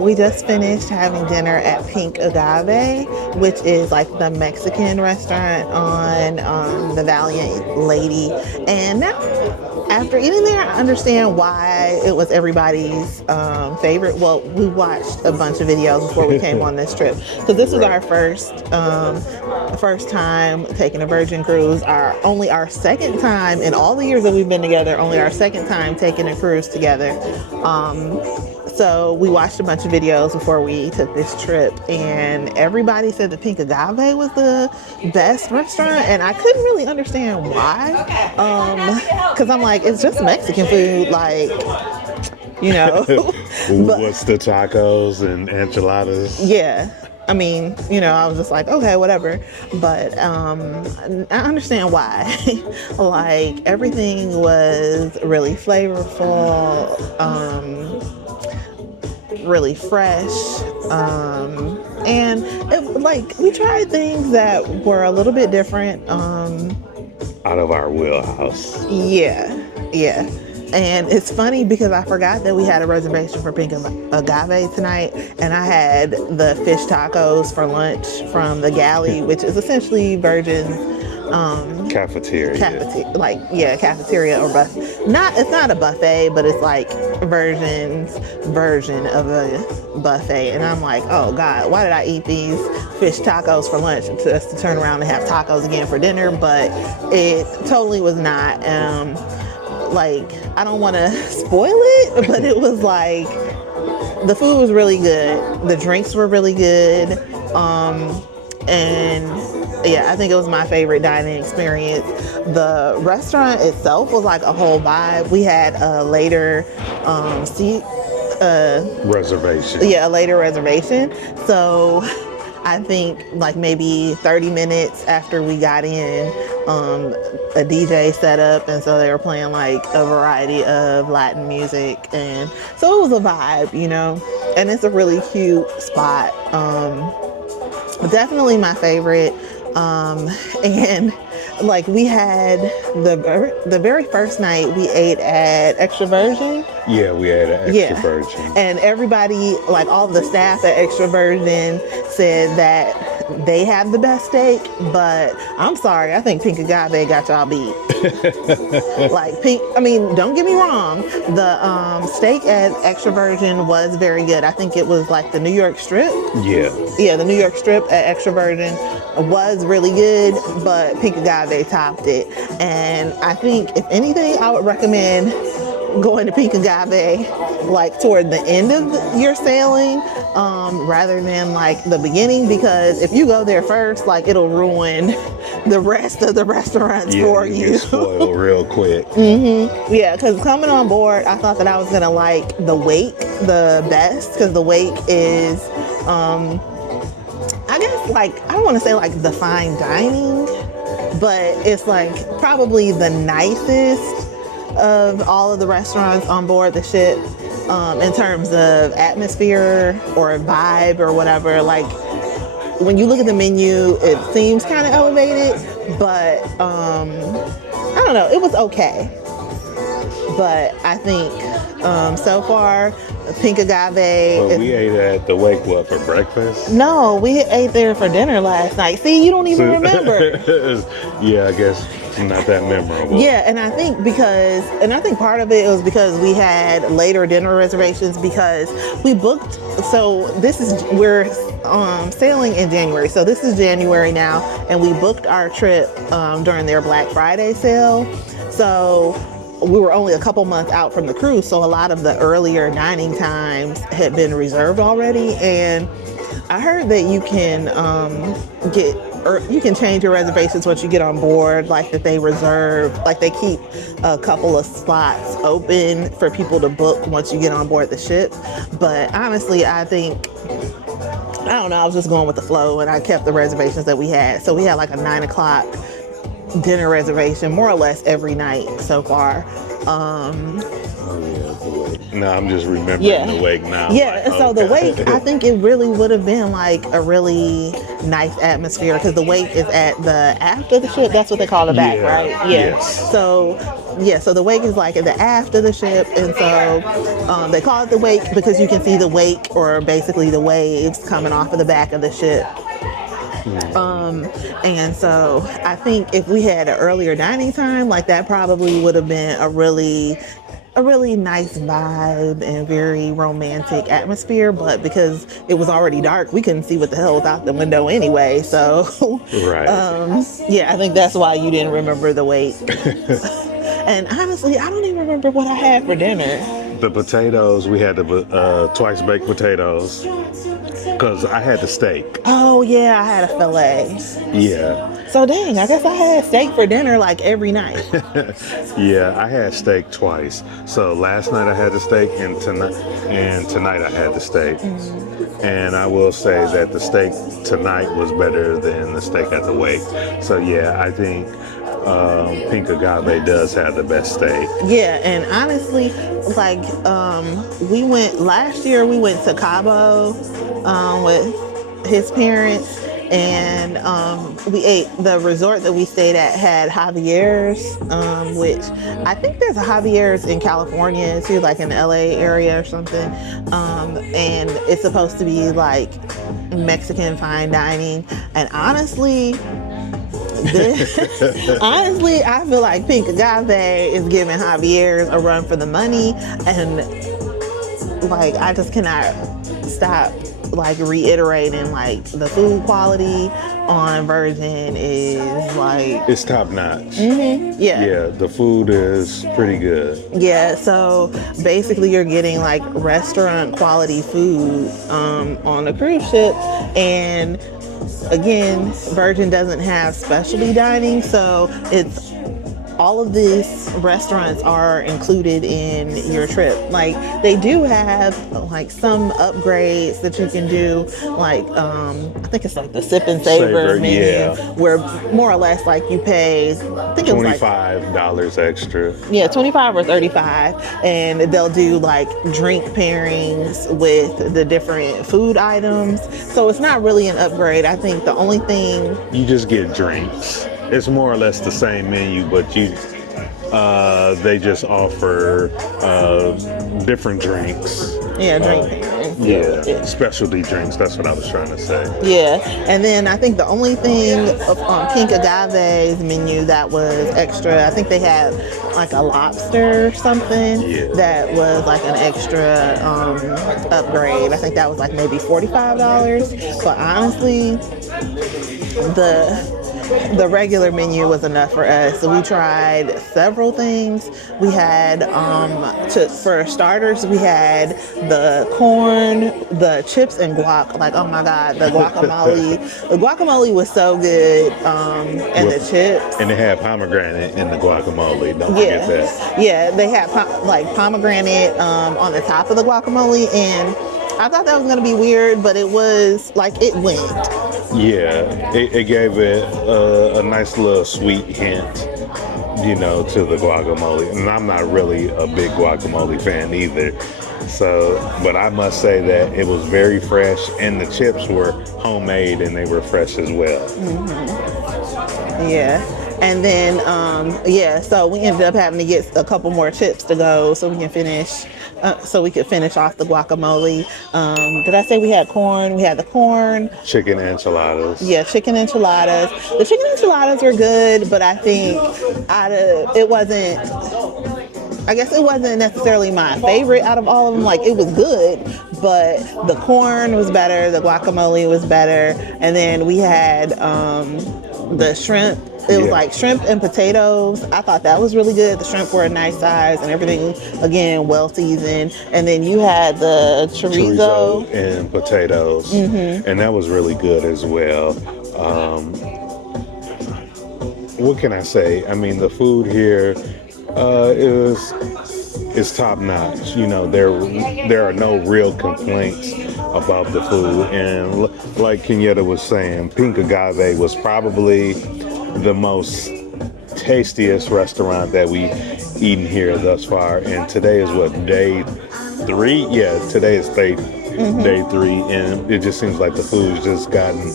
We just finished having dinner at Pink Agave, which is like the Mexican restaurant on the Valiant Lady. And now, after eating there, I understand why it was everybody's favorite. Well, we watched a bunch of videos before we came on this trip, because this was our first time taking a Virgin cruise. Only our second time in all the years that we've been together. Only our second time taking a cruise together. So we watched a bunch of videos before we took this trip, and everybody said the Pink Agave was the best restaurant, and I couldn't really understand why. Because I'm like, it's just Mexican food, like, you know. But, what's the tacos and enchiladas? Yeah. I mean, you know, I was just like, okay, whatever. But I understand why. Like, everything was really flavorful, really fresh, and we tried things that were a little bit different, out of our wheelhouse. Yeah. And it's funny because I forgot that we had a reservation for Pink Agave tonight, and I had the fish tacos for lunch from the galley, which is essentially Virgin's cafeteria or buffet. It's not a buffet, but it's like Virgin's version of a buffet. And I'm like, oh God, why did I eat these fish tacos for lunch just to turn around and have tacos again for dinner? But it totally was not. I don't want to spoil it, but it was like, the food was really good, the drinks were really good, and yeah, I think it was my favorite dining experience. The restaurant itself was like a whole vibe. We had a later reservation. Yeah, a later reservation. So I think like maybe 30 minutes after we got in, a DJ set up, and so they were playing like a variety of Latin music, and so it was a vibe, you know, and it's a really cute spot. Definitely my favorite. And like, we had the very first night we ate at Extra Virgin. Yeah, we had an Extra Virgin. And everybody, like all the staff at Extra Virgin, said that they have the best steak, but I'm sorry, I think Pink Agave got y'all beat. Don't get me wrong, the steak at Extra Virgin was very good. I think it was like the New York strip. Yeah, the New York strip at Extra Virgin was really good, but Pink Agave topped it. And I think, if anything, I would recommend going to Pink Agave like toward the end of your sailing, rather than like the beginning, because if you go there first, like, it'll ruin the rest of the restaurants for you. Get spoiled real quick. Yeah, because coming on board, I thought that I was gonna like the wake the best, because the wake is I guess, like, I don't want to say like the fine dining, but it's like probably the nicest of all of the restaurants on board the ship, in terms of atmosphere or vibe or whatever. Like, when you look at the menu, it seems kind of elevated, but I don't know, it was okay. But I think so far, Pink Agave. But we ate at the Wake for breakfast? No, we ate there for dinner last night. See, you don't even remember. Yeah, I guess not that memorable. Yeah, and I think part of it was because we had later dinner reservations, because we booked. So we're sailing in January. So this is January now, and we booked our trip during their Black Friday sale. So we were only a couple months out from the cruise, so a lot of the earlier dining times had been reserved already. And I heard that you can you can change your reservations once you get on board, like that they reserve, like they keep a couple of slots open for people to book once you get on board the ship. But honestly, I don't know, I was just going with the flow and I kept the reservations that we had. So we had like a 9 o'clock dinner reservation more or less every night so far. No, I'm just remembering the wake now. Yeah, like, so the okay. wake, I think it really would have been like a really nice atmosphere because the wake is at the aft of the ship. That's what they call the back, right? Yeah. Yes. So the wake is like at the aft of the ship, and so they call it the wake because you can see the wake, or basically the waves coming off of the back of the ship. And so I think if we had an earlier dining time, like that probably would have been a really nice vibe and very romantic atmosphere. But because it was already dark, we couldn't see what the hell was out the window anyway. So, Right. I think that's why you didn't remember the wait. And honestly, I don't even remember what I had for dinner. The potatoes, we had the twice baked potatoes because I had the steak. Oh yeah, I had a fillet. Yeah. So dang, I guess I had steak for dinner like every night. Yeah, I had steak twice. So last night I had the steak, and tonight I had the steak. And I will say that the steak tonight was better than the steak at the wake. So yeah, I think Pink Agave does have the best steak. Yeah, and honestly, like we went last year. We went to Cabo with his parents, and we ate. The resort that we stayed at had Javier's, which I think there's a Javier's in California too, like in the LA area or something. And it's supposed to be like Mexican fine dining, and honestly, I feel like Pink Agave is giving Javier's a run for the money, and like I just cannot stop like reiterating like the food quality on Virgin is like It's top notch. Mm-hmm. Yeah, the food is pretty good. Yeah, so basically you're getting like restaurant quality food on a cruise ship, and again, Virgin doesn't have specialty dining, so it's all of these restaurants are included in your trip. Like they do have like some upgrades that you can do, like I think it's like the sip and savor menu, yeah. where more or less like you pay, I think it was like $25 extra. Yeah, 25 or 35, and they'll do like drink pairings with the different food items. So it's not really an upgrade. I think the only thing You just get drinks. It's more or less the same menu, but they just offer different drinks. Yeah, drink pairings. Yeah, specialty drinks. That's what I was trying to say. Yeah, and then I think the only thing on Pink Agave's menu that was extra, I think they had like a lobster or something that was like an extra upgrade. I think that was like maybe $45. But honestly, the regular menu was enough for us. So we tried several things. We had for starters, we had the corn, the chips and guac. Like, oh my God, the guacamole. The guacamole was so good, and the chips. And they had pomegranate in the guacamole. Don't forget that. Yeah, they had pomegranate on the top of the guacamole, and I thought that was gonna be weird, but it was like it went. Yeah, it gave it a nice little sweet hint, to the guacamole. And I'm not really a big guacamole fan either. So, but I must say that it was very fresh, and the chips were homemade and they were fresh as well. Mm-hmm. Yeah. And then, so we ended up having to get a couple more chips to go so we can finish. So we could finish off the guacamole. Did I say we had corn? We had the corn. Chicken enchiladas. Yeah, chicken enchiladas. The chicken enchiladas were good, but I think it wasn't necessarily my favorite out of all of them. Like, it was good, but the corn was better, the guacamole was better, and then we had the shrimp It was Yeah. like shrimp and potatoes. I thought that was really good. The shrimp were a nice size and everything, again, well seasoned. And then you had the chorizo. Chorizo and potatoes, and that was really good as well. What can I say? I mean, the food here is top notch. You know, there are no real complaints about the food, and like Kenyatta was saying, Pink Agave was probably the most tastiest restaurant that we've eaten here thus far. And today is what, day 3? Yeah, today is day 3, and it just seems like the food's just gotten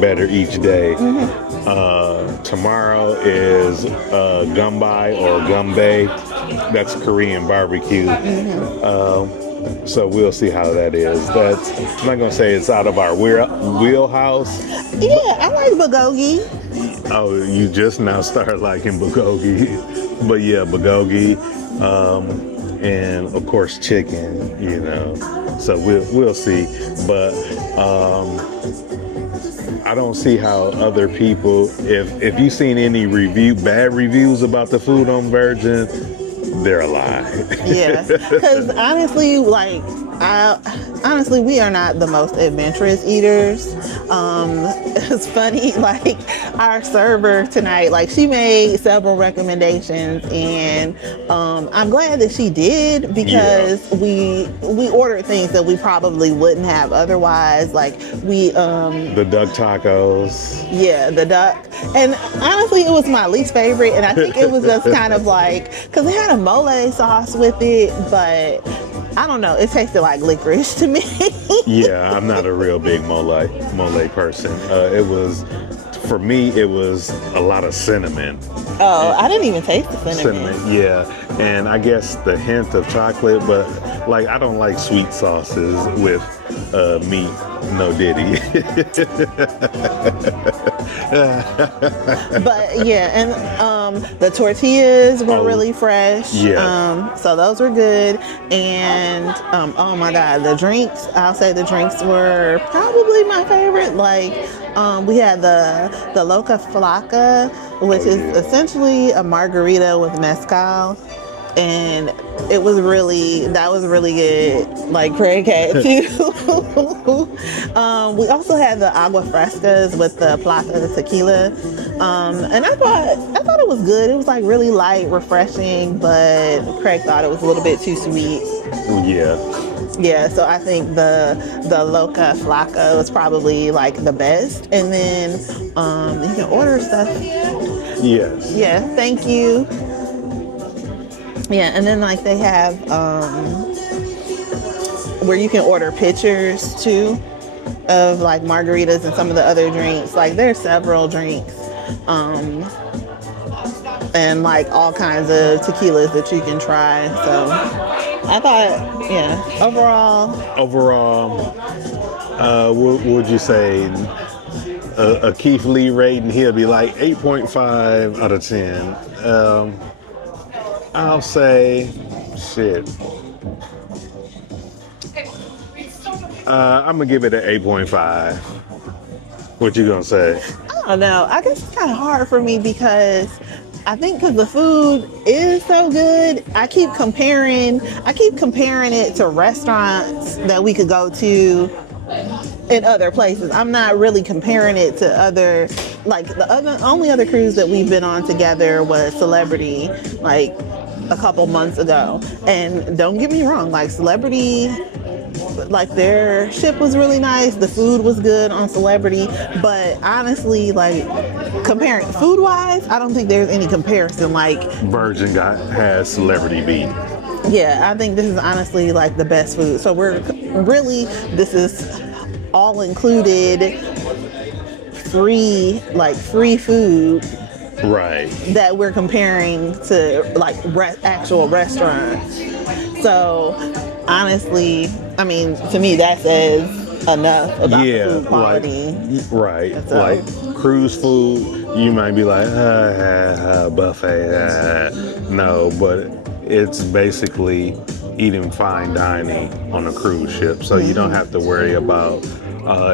better each day. Tomorrow is gumbai or gumbae. That's Korean barbecue. So we'll see how that is. That's, I'm not gonna say it's out of our wheelhouse. Yeah, I like bulgogi. Oh, you just now started liking bulgogi, but yeah, bulgogi, and of course chicken. You know, so we'll see. But I don't see how other people, if you've seen any bad reviews about the food on Virgin, they're a lie. Yeah, because honestly, like, honestly, we are not the most adventurous eaters. It's funny, like, our server tonight, like, she made several recommendations, and I'm glad that she did, because we ordered things that we probably wouldn't have otherwise. Like, The duck tacos. yeah, the duck. And honestly, it was my least favorite. And I think it was just kind of like, because it had a mole sauce with it, but I don't know. It tasted like licorice to me. Yeah, I'm not a real big mole person. It was, for me, it was a lot of cinnamon. Oh, I didn't even taste the cinnamon. Yeah. And I guess the hint of chocolate, but like, I don't like sweet sauces with meat. No diddy. But yeah, and the tortillas were really fresh. Yeah. So those were good. And oh my God, the drinks, I'll say the drinks were probably my favorite. Like, we had the Loca Flaca, which is essentially a margarita with mezcal. And that was really good. Like Craig had too. We also had the agua frescas with the plata tequila, and I thought it was good. It was like really light, refreshing, but Craig thought it was a little bit too sweet. Yeah, so I think the Loca Flaca was probably like the best. And then you can order stuff. Yes. Yeah, thank you. Yeah, and then like they have where you can order pictures too of like margaritas and some of the other drinks. Like there's several drinks and like all kinds of tequilas that you can try. So I thought, yeah, overall, what would you say? A Keith Lee rating, he'll be like 8.5 out of 10. I'll say, shit. I'm gonna give it an 8.5. What you gonna say? I don't know. I guess it's kind of hard for me because I think because the food is so good, I keep comparing it to restaurants that we could go to in other places. I'm not really comparing it to other, like only other cruise that we've been on together was Celebrity, like a couple months ago. And don't get me wrong, like Celebrity, like their ship was really nice, the food was good on Celebrity, but honestly, like comparing food wise, I don't think there's any comparison. Like Virgin has Celebrity beat. Yeah, I think this is honestly like the best food. So this is all included free food, right, that we're comparing to like actual restaurants. So honestly, I mean, to me that says enough about the food quality. Right, so, like cruise food, you might be like buffet, no, but it's basically eating fine dining on a cruise ship, so you don't have to worry about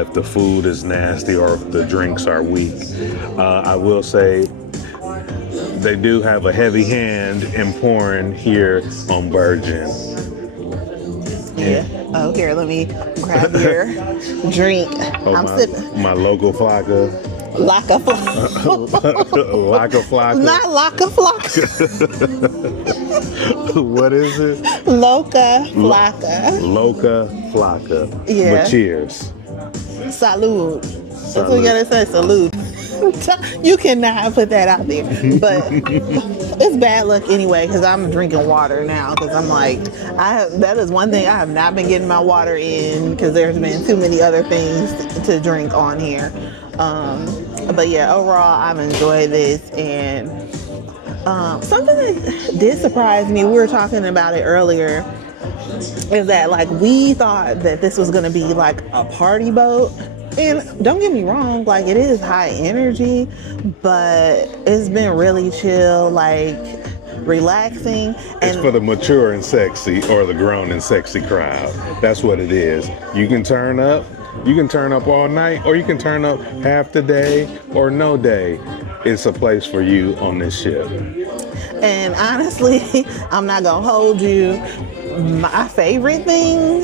if the food is nasty or if the drinks are weak. I will say they do have a heavy hand in pouring here on Virgin. Yeah. Oh, here, let me grab your drink. Oh, I'm sipping. my local Flocka. Laka Flocka. Laka Flocka. Not Laka Flocka. What is it? Loca Flocka. Loca Flocka. Yeah. But cheers. Salud. That's what you gotta say, salud. You cannot put that out there. But it's bad luck anyway, because I'm drinking water now, because I'm like, that is one thing I have not been getting my water in, because there's been too many other things to drink on here. But yeah, overall, I've enjoyed this. And something that did surprise me, we were talking about it earlier, is that like we thought that this was going to be like a party boat. And don't get me wrong, like it is high energy, but it's been really chill, like relaxing. It's for the mature and sexy, or the grown and sexy crowd. That's what it is. You can turn up all night, or you can turn up half the day or no day. It's a place for you on this ship. And honestly, I'm not gonna hold you. My favorite thing,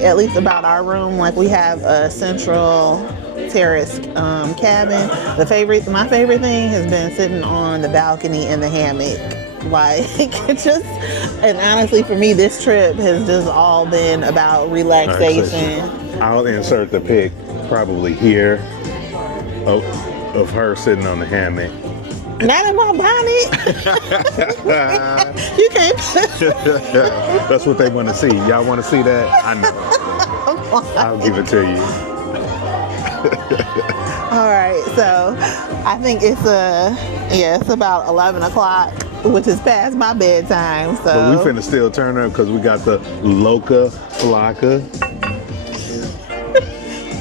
at least about our room, like we have a central terrace cabin. My favorite thing has been sitting on the balcony in the hammock. Like and honestly, for me, this trip has just all been about relaxation. I'll insert the pic probably here of her sitting on the hammock. Not in my bonnet. You can't. That's what they want to see. Y'all want to see that? I know. I'll give it to you. All right, so I think it's about 11 o'clock, which is past my bedtime. So But we finna still turn up because we got the Loca Flocka,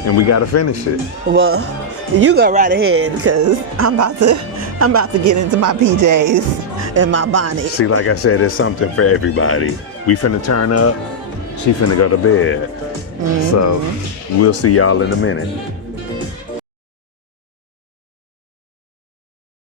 and we gotta finish it. Well, you go right ahead, because I'm about to get into my PJs and my bonnet. See, like I said, it's something for everybody. We finna turn up. She finna go to bed. So we'll see y'all in a minute.